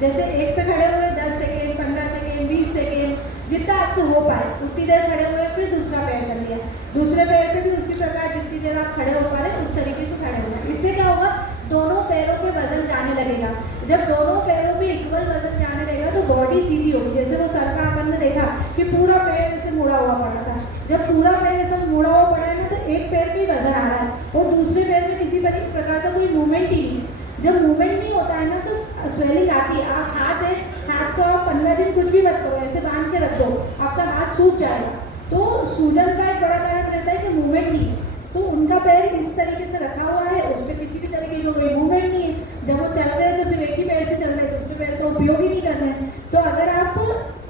जैसे एक पे खड़े हुए 10 सेकेंड, 15 सेकेंड, 20 सेकेंड, जितना आपसे हो पाए उतनी देर खड़े हुए, फिर दूसरा पैर कर लिया, दूसरे पैर पे भी उसी प्रकार जितनी देर आप खड़े हो पा रहे उस तरीके से खड़े होना। इससे क्या होगा, दोनों पैरों पे वजन जाने लगेगा। जब दोनों पैरों पे इक्वल वजन जाने लगेगा तो बॉडी सीधी होगी। जैसे वो सर का अपन ने देखा कि पूरा पैर ऐसे मुड़ा हुआ पड़ा था, जब पूरा पैर ऐसा मुड़ा हुआ पड़ा है ना तो एक पैर पे वजन आ रहा है और दूसरे पैर में किसी प्रकार का कोई मूवमेंट ही नहीं है। जब मूवमेंट नहीं होता है ना तो स्वेलिंग आती है। आप हाथ है, हाथ को आप 15 दिन कुछ भी मत करो, ऐसे बांध के रख दो, आपका हाथ सूख जाएगा। तो सूजन का एक बड़ा कारण रहता है कि मूवमेंट नहीं है। तो उनका पैर इस तरीके से रखा हुआ है, उस पर किसी भी तरीके की कोई मूवमेंट नहीं है। जब वो चल रहे हैं तो सिर्फ एक ही पैर से चल रहे हैं, दूसरे पैर का उपयोग ही नहीं कर रहे हैं। तो अगर आप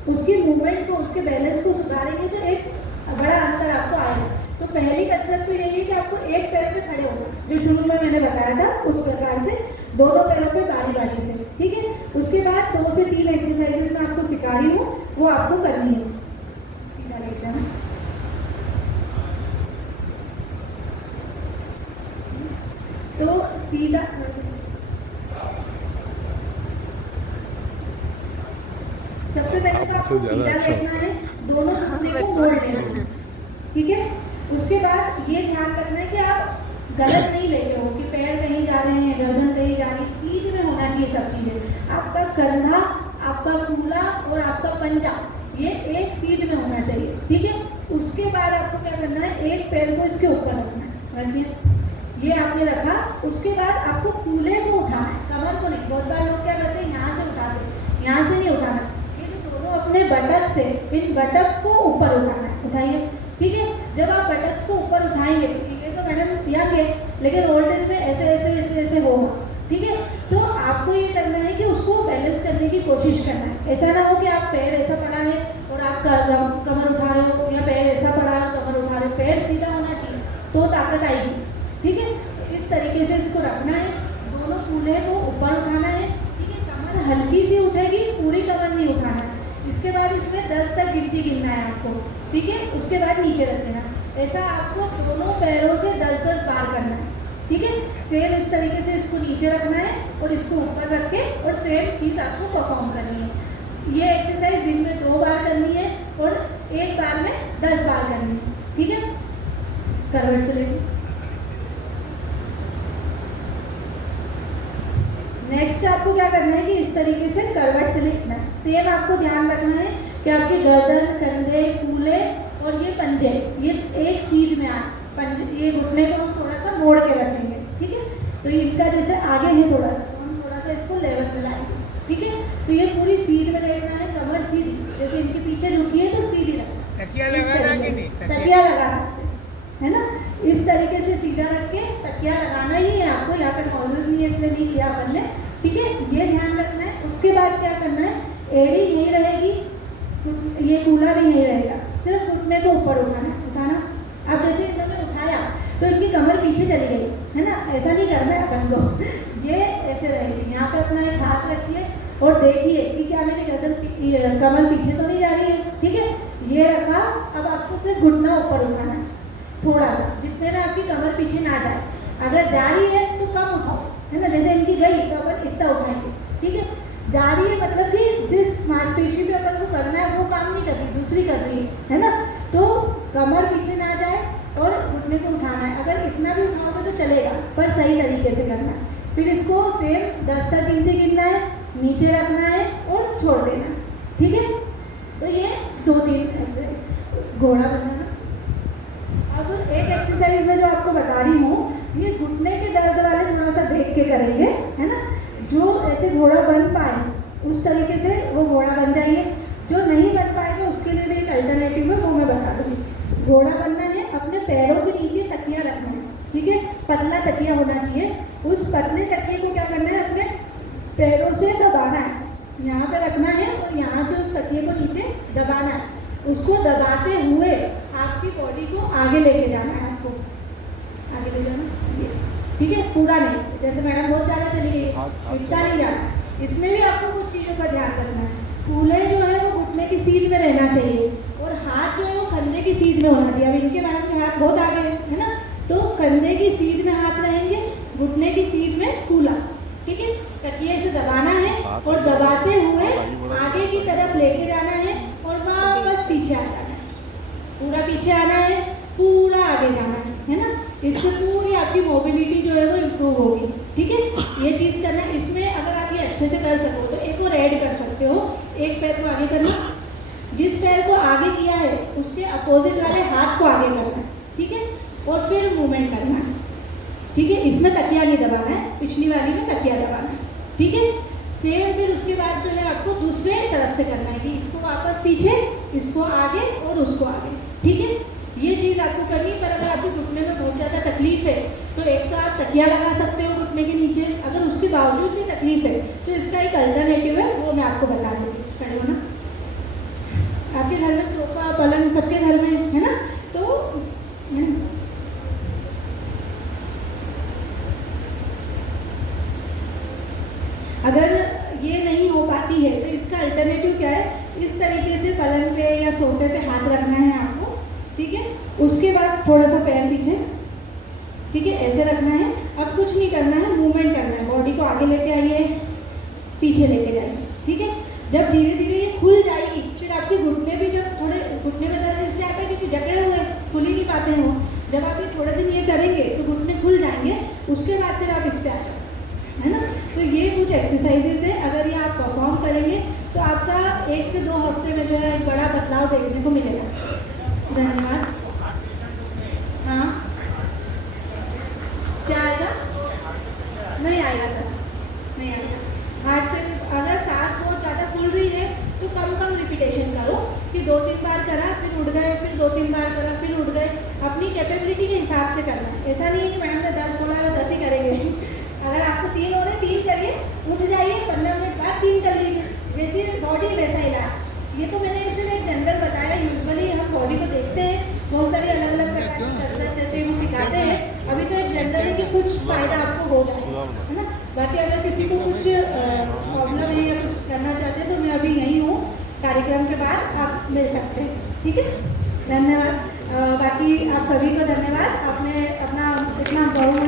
उसकी मूवमेंट को, उसके बैलेंस को सुधारेंगे तो एक बड़ा अंतर आपको आएगा। तो पहली कसरत तो यही है कि आपको एक पैर पे खड़े होना, जो शुरू में मैंने बताया था उस प्रकार से दोनों पैरों पे बारी बारी से, ठीक है। उसके बाद 2 से 3 एक्सरसाइजेस मैं आपको सिखा रही हूँ, वो आपको करनी है। तो सीधा सबसे पहले तो आपको सीधा बैठना है, दोनों घुटने को मोड़ लेना, ठीक है। उसके बाद ये ध्यान रखना है कि आप गलत नहीं ले रहे हो कि पैर कहीं जा रहे हैं, गर्दन कहीं जा रही है, सीध में होना चाहिए सब चीजें। आपका कंधा, आपका कूल्हा और आपका पंजा ये एक सीध में होना चाहिए, ठीक है। उसके बाद आपको क्या करना है, एक पैर को इसके ऊपर रखना है, ये आपने रखा। उसके बाद आपको कूल्हे को उठाना है, कमर को नहीं। बहुत बार लोग क्या करते हैं, यहाँ से उठाते हैं, यहाँ से नहीं उठाना, ये दोनों अपने बटक से इन बटक्स को ऊपर उठाना है। उठाइए, ठीक है। जब आप बटक्स को ऊपर उठाएंगे ठीक है, तो मैडम किया के, लेकिन वोल्टेज में ऐसे ऐसे ऐसे ऐसे होगा, ठीक है। तो आपको ये करना है कि उसको बैलेंस करने की कोशिश करना है। ऐसा ना हो कि आप पैर ऐसा पड़ा है और आप कमर उठा रहे हो, या पैर ऐसा पड़ा है कमर उठा रहे हो। पैर सीधा होना चाहिए तो ताकत आएगी, ठीक है। इस तरीके से इसको रखना है, दोनों कूल्हे को ऊपर उठाना है, ठीक है। कमर हल्की सी उठेगी, पूरी कमर नहीं उठाना है। इसके बाद इसमें 10 तक गिनती गिनना है आपको, ठीक है। उसके बाद नीचे रख देना। ऐसा आपको दोनों पैरों से 10-10 बार करना है, ठीक है। सेम इस तरीके से इसको नीचे रखना है और इसको ऊपर रख के और सेम चीज़ आपको परफॉर्म करनी है। ये एक्सरसाइज दिन में 2 बार करनी है और एक बार में 10 बार करनी है, ठीक है। करवट से लेके नेक्स्ट आपको क्या करना है कि इस तरीके से करवट से लिखना है। सेम आपको ध्यान रखना है कि आपके गर्दन, कंधे, कूल्हे और ये पंजे ये एक सीध में आए। ये घुटने को हम थोड़ा सा मोड़ के रखेंगे, ठीक है। तो इनका जैसे आगे है थोड़ा सा, हम थोड़ा सा इसको लेवल पे लाएंगे, ठीक है। तो ये पूरी सीध में देखना है, कमर सीधी, जैसे इनके पीछे झुकी है तो सीधी रखना, तकिया लगाना कि नहीं, तकिया लगा है ना। इस तरीके से सीधा रख के तकिया लगाना ही है आपको, यहाँ पे मौजूद नहीं है इसलिए नहीं किया अपन ने, ठीक है। ये ध्यान रखना है। उसके बाद क्या करना है, एड़ी यही रहेगी, ये कूल्हा भी यही रहेगा, सिर्फ घुटने को ऊपर उठाना। अब जैसे इन्होंने उठाया तो इनकी कमर पीछे चली गई है ना, ऐसा नहीं करना है अपन को। ये ऐसे रहेगी, यहाँ पे अपना एक हाथ रखिए और देखिए कि क्या मेरी गर्दन कमर पीछे तो नहीं जा रही है, ठीक है। ये रखा। अब आपको सिर्फ घुटना ऊपर उठाना है थोड़ा सा, जिससे ना आपकी कमर पीछे ना जाए। अगर जा रही है तो कम उठाओ, है ना। जैसे इनकी गई तो अपन इतना उठाएंगे, ठीक है। जा रही है मतलब कि जिस मांसपेशी पे अपन को करना है वो काम नहीं कर रही, दूसरी कर रही है ना। तो कमर पीछे ना जाए और घुटने को उठाना है। अगर इतना भी उठाओगे तो चलेगा, पर सही तरीके से करना है। फिर इसको सेम 10 तक गिनती गिनना है, नीचे रखना है और छोड़ देना है, ठीक है। तो ये 2-3 घोड़ा बनाना। अब एक एक्सरसाइज में जो आपको बता रही हूँ, ये घुटने के दर्द वाले थोड़ा सा देख के करेंगे, है ना। जो ऐसे घोड़ा बन पाए उस तरीके से वो घोड़ा बन जाइए। जो नहीं बन पाएगा उसके लिए भी एक अल्टरनेटिव है, वो मैं बता दूँगी। घोड़ा बनना है, अपने पैरों के नीचे तकिया रखना है, ठीक है। पतला तकिया होना चाहिए। उस पतले तकिए को क्या करना है, अपने पैरों से दबाना है, यहाँ पे रखना है और यहाँ से उस तकिए को नीचे दबाना है। उसको दबाते हुए आपकी बॉडी को आगे लेके जाना है, आपको आगे ले जाना, ठीक है। पूरा नहीं, जैसे मैडम बहुत ज़्यादा चली गई, इतना नहीं जाना। इसमें भी आपको कुछ चीज़ों का ध्यान रखना है। कूल्हे जो है वो घुटने की सीध में रहना चाहिए और हाथ जो है वो कंधे की सीध में होना चाहिए। अब इनके मैडम के हाथ बहुत आगे है ना, तो कंधे की सीध में हाथ रहेंगे, घुटने की सीध में कूल्हा, ठीक है। तकिए से दबाना है और दबाते अच्छे से कर सको तो एक और ऐड कर सकते हो। एक पैर को आगे करना, जिस पैर को आगे किया है उसके अपोजिट वाले हाथ को आगे करना है, ठीक है, और फिर मूवमेंट करना है, ठीक है। इसमें तकिया नहीं दबाना है, पिछली वाली में तकिया दबाना है, ठीक है। सेम फिर उसके बाद जो है आपको दूसरे तरफ से करना है कि इसको वापस पीछे, इसको आगे और उसको आगे, ठीक है। ये चीज़ आपको करनी है। पर अगर आपके घुटने में बहुत ज़्यादा तकलीफ है तो एक तो आप तकिया लगा सकते हो घुटने के नीचे, अगर उसके बावजूद भी तकलीफ है तो इसका एक अल्टरनेटिव है, वो मैं आपको बता दूँगी। खड़े हो ना, आपके घर में सोफा पलंग सबके घर में है ना, तो अगर ये नहीं हो पाती है तो इसका अल्टरनेटिव क्या है, इस तरीके से पलंग पे या सोफे पे हाथ रखना है आपको, ठीक है। उसके बाद थोड़ा सा पैर पीछे, ठीक है, ऐसे रखना है। अब कुछ नहीं करना है, मूवमेंट करना है, बॉडी को आगे लेके आइए, पीछे लेके जाइए, ठीक है। जब धीरे धीरे ये खुल जाएगी फिर आपके घुटने भी, जब थोड़े घुटने में दर्द इसलिए आता है क्योंकि जकड़े हुए खुल ही नहीं पाते हो। जब आप ये थोड़े दिन ये करेंगे तो घुटने खुल जाएंगे, उसके बाद फिर आप इस पर है ना। तो ये कुछ एक्सरसाइजेज है, अगर ये आप परफॉर्म करेंगे तो आपका 1 से 2 हफ्ते में जो है एक बड़ा बदलाव देखने को मिलेगा। धन्यवाद। हाँ, क्या आएगा? नहीं आएगा सर, नहीं आएगा। हार्ट से अगर सांस बहुत ज़्यादा फूल रही है तो कम कम रिपीटेशन करो कि 2-3 बार करा फिर उठ गए, फिर 2-3 बार करा फिर उठ गए। अपनी कैपेबिलिटी के हिसाब से करना है, ऐसा नहीं है कि मैडम ने 10 बोला है 10 ही करेंगे। अगर आपको 3 हो रहे 3 करिए, उठ जाइए, 15 मिनट बाद 3 कर लीजिए, जैसे बॉडी वैसा इलाज। ये तो मैंने सिर्फ एक जनरल बताया, यूजुअली हम बॉडी को देखते हैं, बहुत सारी अलग अलग प्रकार की कसरत जैसे हम सिखाते हैं। अभी तो एक जनरल है कि कुछ फायदा आपको हो जाए, है ना। बाकी अगर किसी को कुछ प्रॉब्लम है या कुछ करना चाहते हैं तो मैं अभी यहीं हूँ, कार्यक्रम के बाद आप मिल सकते हैं, ठीक है। धन्यवाद। बाकी आप सभी को धन्यवाद, आपने अपना इतना बहुत